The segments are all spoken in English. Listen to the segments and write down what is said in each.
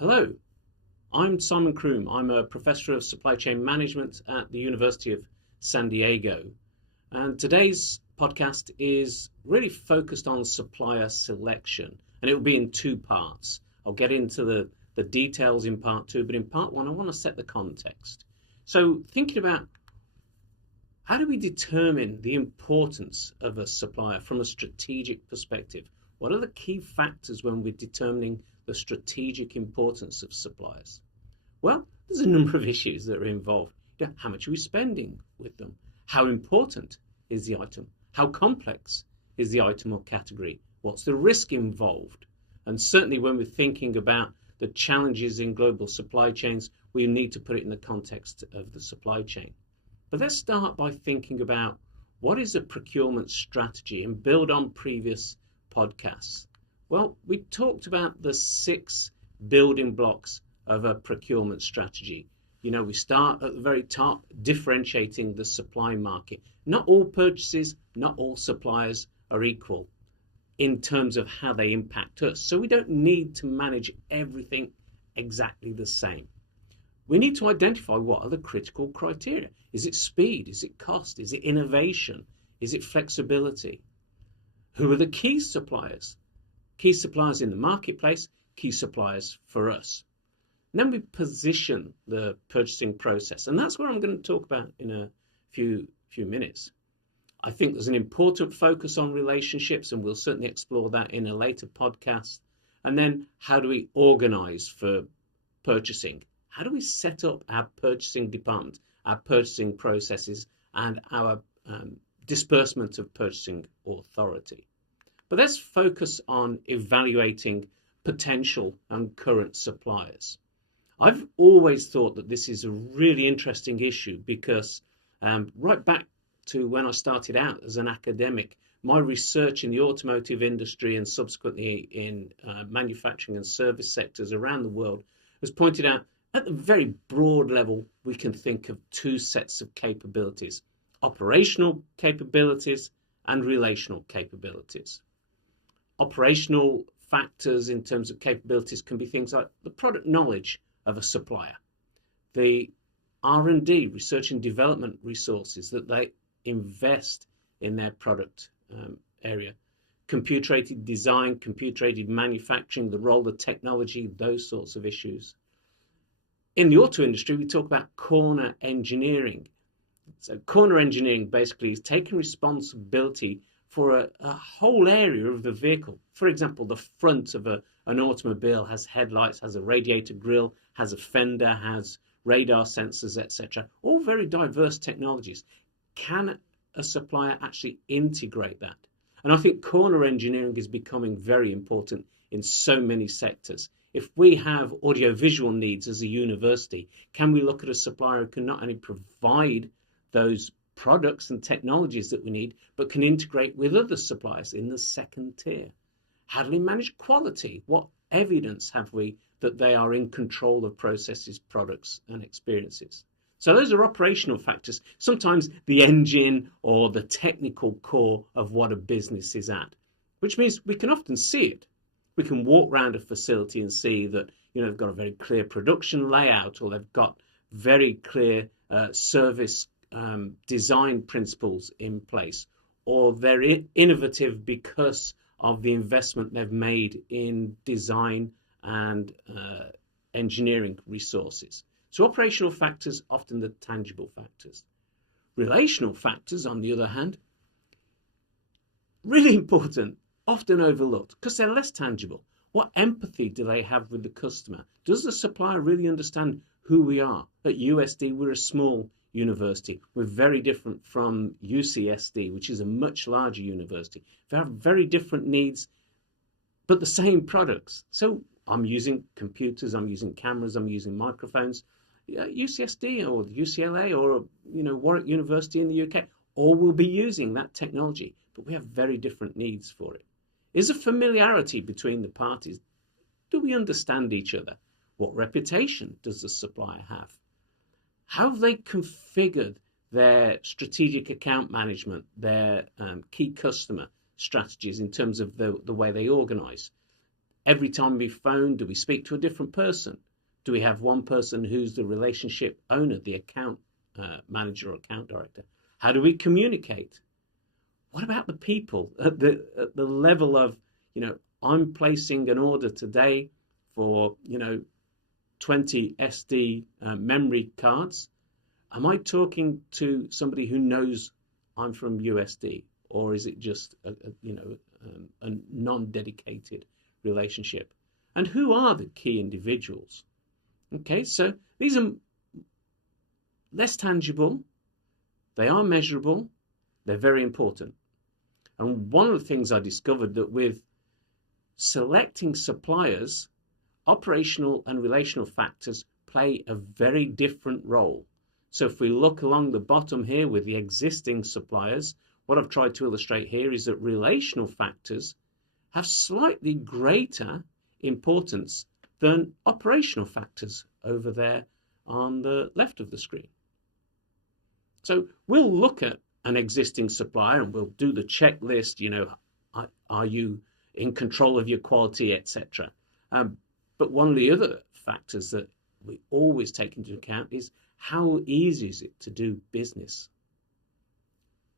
Hello, I'm Simon Kroom. I'm a professor of supply chain management at the University of San Diego. And today's podcast is really focused on supplier selection, and it will be in two parts. I'll get into the details in part two, but in part one, I want to set the context. So thinking about how do we determine the importance of a supplier from a strategic perspective? What are the key factors when we're determining the strategic importance of suppliers? Well, there's a number of issues that are involved. How much are we spending with them? How important is the item? How complex is the item or category? What's the risk involved? And certainly when we're thinking about the challenges in global supply chains, we need to put it in the context of the supply chain. But let's start by thinking about what is a procurement strategy and build on previous podcasts. Well, we talked about the 6 building blocks of a procurement strategy. We start at the very top, differentiating the supply market. Not all purchases, not all suppliers are equal in terms of how they impact us. So we don't need to manage everything exactly the same. We need to identify what are the critical criteria. Is it speed? Is it cost? Is it innovation? Is it flexibility? Who are the key suppliers? Key suppliers in the marketplace, key suppliers for us. And then we position the purchasing process, and that's what I'm going to talk about in a few minutes. I think there's an important focus on relationships, and we'll certainly explore that in a later podcast. And then how do we organize for purchasing? How do we set up our purchasing department, our purchasing processes, and our disbursement of purchasing authority? But let's focus on evaluating potential and current suppliers. I've always thought that this is a really interesting issue because right back to when I started out as an academic, my research in the automotive industry and subsequently in manufacturing and service sectors around the world has pointed out at the very broad level, we can think of 2 sets of capabilities: operational capabilities and relational capabilities. Operational factors in terms of capabilities can be things like the product knowledge of a supplier, the R&D, research and development resources that they invest in their product area, computer-aided design, computer-aided manufacturing, the role of technology, those sorts of issues. In the auto industry, we talk about corner engineering. So corner engineering basically is taking responsibility for a whole area of the vehicle. For example, the front of an automobile has headlights, has a radiator grille, has a fender, has radar sensors, etc. All very diverse technologies. Can a supplier actually integrate that? And I think corner engineering is becoming very important in so many sectors. If we have audiovisual needs as a university, can we look at a supplier who can not only provide those products and technologies that we need, but can integrate with other suppliers in the second tier? How do we manage quality? What evidence have we that they are in control of processes, products, and experiences? So those are operational factors, sometimes the engine or the technical core of what a business is at, which means we can often see it. We can walk around a facility and see that they've got a very clear production layout, or they've got very clear service design principles in place, or they're innovative because of the investment they've made in design and engineering resources. So operational factors, often the tangible factors. Relational factors, on the other hand, really important, often overlooked because they're less tangible. What empathy do they have with the customer? Does the supplier really understand who we are? At USD, we're a small university. We're very different from UCSD, which is a much larger university. They have very different needs, but the same products. So I'm using computers, I'm using cameras, I'm using microphones. UCSD or UCLA or Warwick University in the UK, all will be using that technology, but we have very different needs for it. Is there familiarity between the parties? Do we understand each other? What reputation does the supplier have? How have they configured their strategic account management, their key customer strategies in terms of the way they organize? Every time we phone, do we speak to a different person? Do we have one person who's the relationship owner, the account manager or account director? How do we communicate? What about the people at the level of, I'm placing an order today for, 20 SD memory cards. Am I talking to somebody who knows I'm from USD, or is it just a non-dedicated relationship? And who are the key individuals? Okay, so these are less tangible, they are measurable, they're very important. And one of the things I discovered that with selecting suppliers, operational and relational factors play a very different role. So if we look along the bottom here with the existing suppliers, what I've tried to illustrate here is that relational factors have slightly greater importance than operational factors over there on the left of the screen. So we'll look at an existing supplier and we'll do the checklist, are you in control of your quality, etc. But one of the other factors that we always take into account is how easy is it to do business?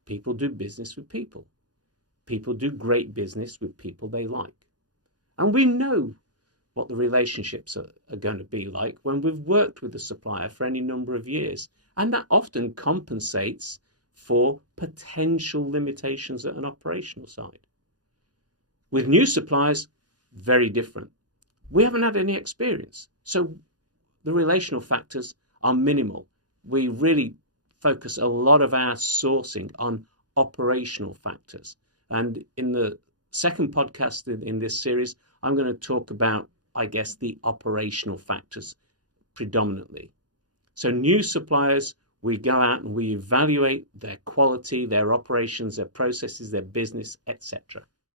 People do business with people. People do great business with people they like. And we know what the relationships are going to be like when we've worked with the supplier for any number of years. And that often compensates for potential limitations at an operational side. With new suppliers, very different. We haven't had any experience, so the relational factors are minimal. We really focus a lot of our sourcing on operational factors. And in the second podcast in this series, I'm going to talk about, the operational factors predominantly. So new suppliers, we go out and we evaluate their quality, their operations, their processes, their business, etc.